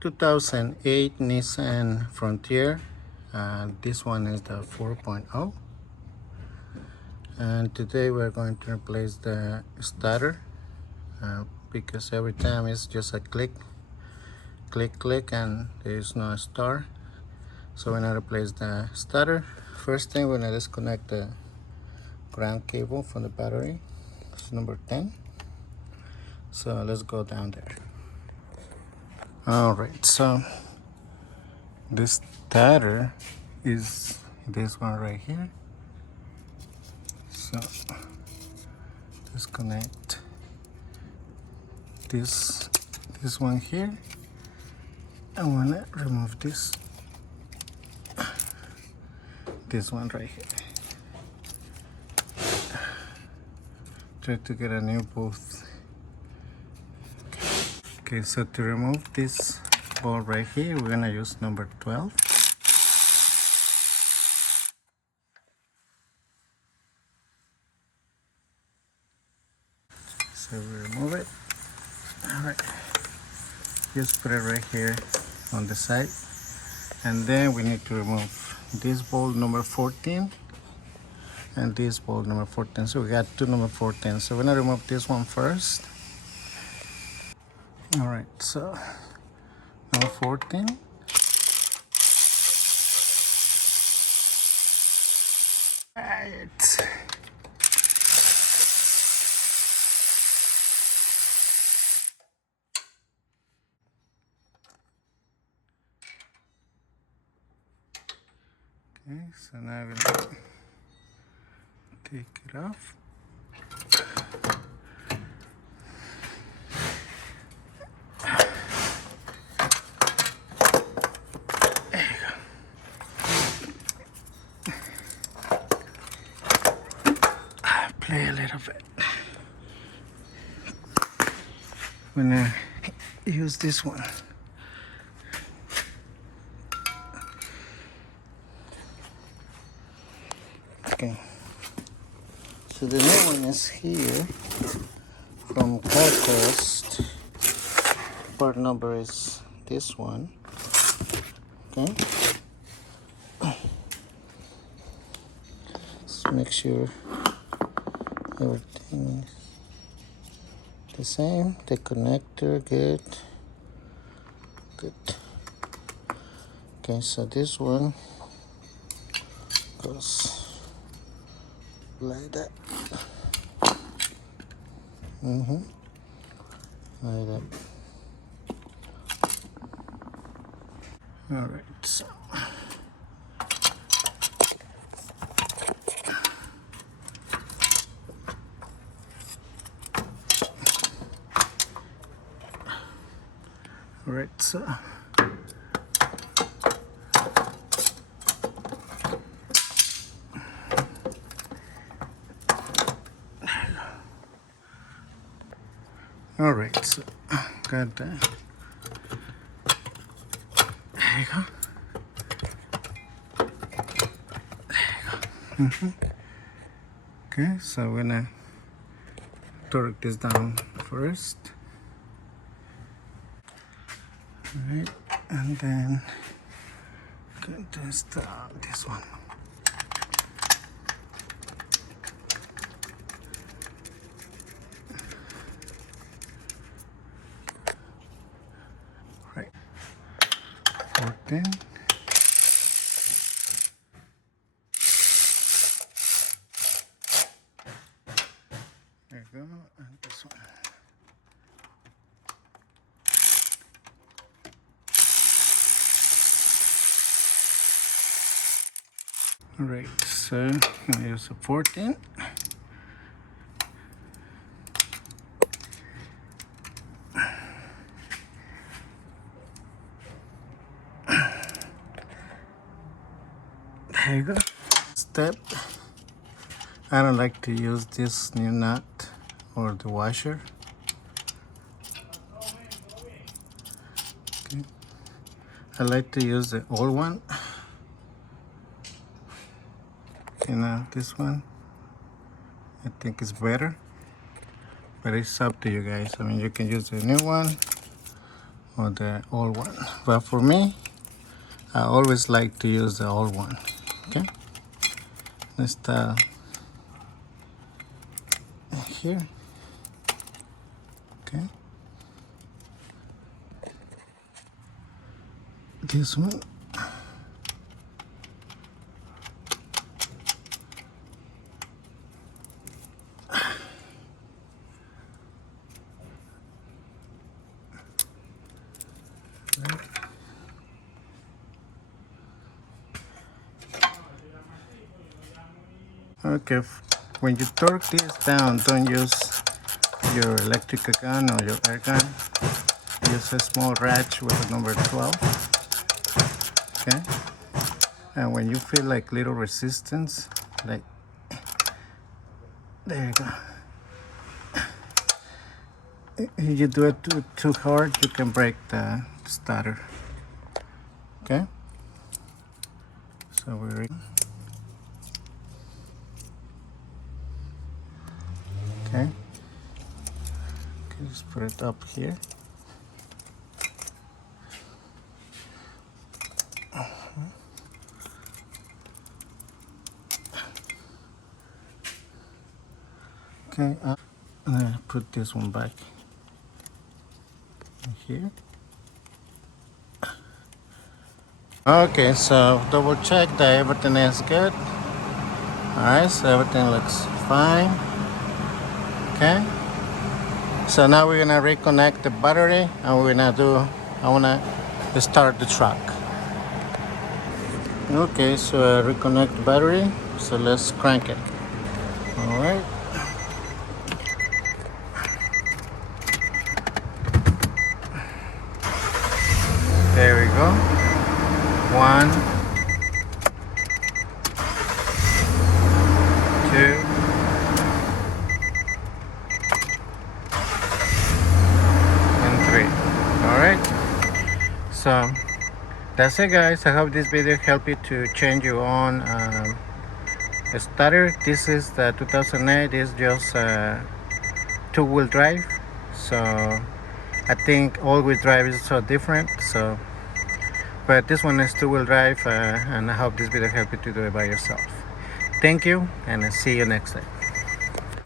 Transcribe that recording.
2008 Nissan Frontier. This one is the 4.0, and today we're going to replace the starter because every time it's just a click and there is no start. So we're going to replace the starter. First thing, we're going to disconnect the ground cable from the battery. It's number 10. So let's go down there. Alright, so this starter is this one right here. So disconnect this one here. I want to remove this one right here. Try to get a new both. Okay, so to remove this ball right here, we're gonna use number 12. So we remove it. All right, just put it right here on the side, and then we need to remove this ball number 14 and this ball number 14. So we got two number 14. So we're gonna remove this one first. All right, so number 14. Right. Okay, so now we'll take it off. There you go. Play a little bit. I'm gonna use this one. Okay. So the new one is here from CarCost. Part number is this one. Okay. Let's make sure everything is the same. The connector, good. Okay, so this one goes like that. Like that. All right, so all right, so all right, so got that. There you go. Okay, so we're gonna torque this down first. All right, and then going to install this one. Right, 14. There you go, and this one. All right, so I'm gonna use a 14. There you go. Step. I don't like to use this new nut or the washer. Okay. I like to use the old one. You know, this one I think is better, but it's up to you guys. I mean, you can use the new one or the old one. But for me, I always like to use the old one. Okay, let's start here. Okay, this one. Okay, when you torque this down, don't use your electrical gun or your air gun. Use a small ratchet with a number 12. Okay, and when you feel like little resistance, like there you go. If you do it too hard, you can break the starter. Okay, so we're okay. Just put it up here. Okay, and then put this one back here. Okay, so double check that everything is good. Alright, so everything looks fine. Okay, so now we're gonna reconnect the battery and we're gonna I wanna start the truck. Okay, so reconnect the battery, so let's crank it. Alright. There we go. 1, 2, and 3. Alright. So that's it, guys. I hope this video helped you to change your own starter. This is the 2008. It's just two-wheel drive. So I think all-wheel drive is so different. So, but this one is two-wheel drive, and I hope this video helped you to do it by yourself. Thank you, and I'll see you next time.